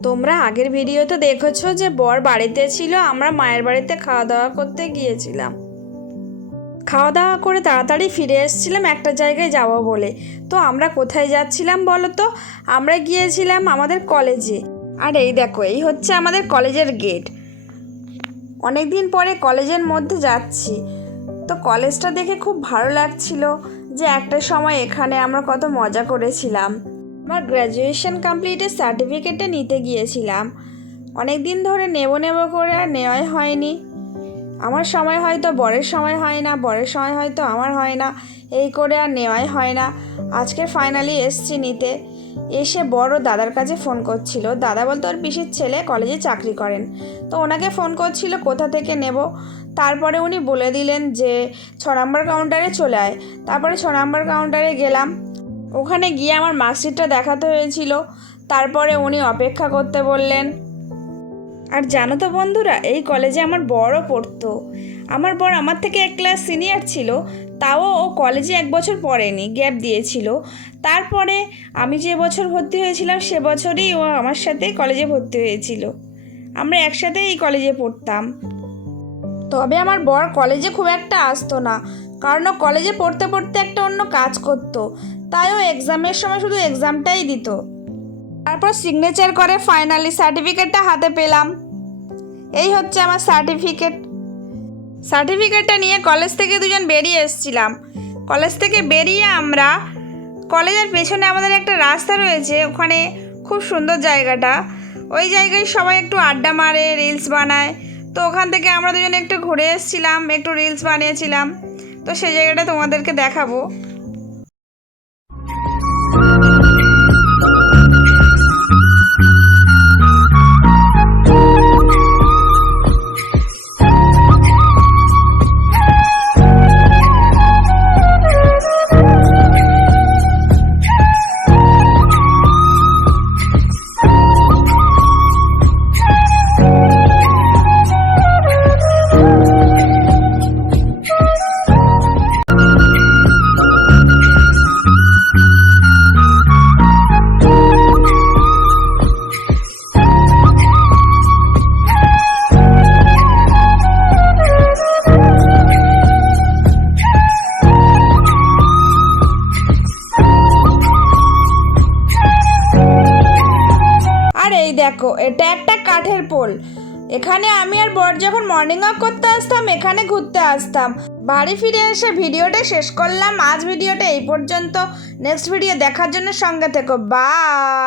তোমরা আগের ভিডিওতে দেখেছো যে বর বাড়িতে ছিল, আমরা মায়ের বাড়িতে খাওয়া দাওয়া করতে গিয়েছিলাম। খাওয়া দাওয়া করে তাড়াতাড়ি ফিরে এসেছিলাম একটা জায়গায় যাব বলে। তো আমরা কোথায় যাচ্ছিলাম বলো তো? আমরা গিয়েছিলাম আমাদের কলেজে। আর এই দেখো, এই হচ্ছে আমাদের কলেজের গেট। অনেক দিন পরে কলেজের মধ্যে যাচ্ছি, তো কলেজটা দেখে খুব ভালো লাগছিল যে একটা সময় এখানে আমরা কত মজা করেছিলাম। আমার গ্র্যাজুয়েশন কমপ্লিটের সার্টিফিকেটটা নিতে গিয়েছিলাম। অনেক দিন ধরে নেব করে আর নেওয়াই হয়নি। আমার সময় হয়তো বরের সময় হয় না, বরের সময় হয়তো আমার হয় না, এই করে আর নেওয়াই হয় না। আজকে ফাইনালি এসছি নিতে। এসে বড় দাদার কাছে ফোন করছিল। দাদা বলতো ওর পিসির ছেলে কলেজে চাকরি করেন, তো ওনাকে ফোন করছিল কোথা থেকে নেব। তারপরে উনি বলে দিলেন যে 6 নম্বর কাউন্টারে চলে আয়। তারপরে 6 নম্বর কাউন্টারে গেলাম। ওখানে গিয়ে আমার মার্কশিটটা দেখাতে হয়েছিল। তারপরে উনি অপেক্ষা করতে বললেন। আর জানো তো বন্ধুরা, এই কলেজে আমার বরও পড়তো। আমার বর আমার থেকে 1 ক্লাস সিনিয়র ছিল, তাও ও কলেজে 1 বছর পড়েনি, গ্যাপ দিয়েছিল। তারপরে আমি যে বছর ভর্তি হয়েছিলাম সে বছরই ও আমার সাথে কলেজে ভর্তি হয়েছিল। আমরা একসাথে এই কলেজে পড়তাম। তবে আমার বর কলেজে খুব একটা আসতো না, কারণ ও কলেজে পড়তে পড়তে একটা অন্য কাজ করতো। তাই ও এক্সামের সময় শুধু এক্সামটাই দিত। তারপর সিগনেচার করে ফাইনালি সার্টিফিকেটটা হাতে পেলাম। এই হচ্ছে আমার সার্টিফিকেটটা নিয়ে কলেজ থেকে দুজন বেরিয়ে এসেছিলাম। কলেজ থেকে বেরিয়ে আমরা কলেজের পেছনে আমাদের একটা রাস্তা রয়েছে, ওখানে খুব সুন্দর জায়গাটা। ওই জায়গায় সবাই একটু আড্ডা মারে, রিলস বানায়। তো ওখান থেকে আমরা দুজনে একটু ঘুরে এসেছিলাম, একটু রিলস বানিয়েছিলাম। তো সেই জায়গাটা তোমাদেরকে দেখাবো। এই দেখো, এটা একটা কাঠের পোল। এখানে আমি আর বর যখন মর্নিং ওয়াক করতে আসতাম, এখানে ঘুরতে আসতাম। বাড়ি ফিরে এসে ভিডিওটা শেষ করলাম। আজ ভিডিওটা এই পর্যন্ত। নেক্সট ভিডিও দেখার জন্য সঙ্গে থেকো। বাই।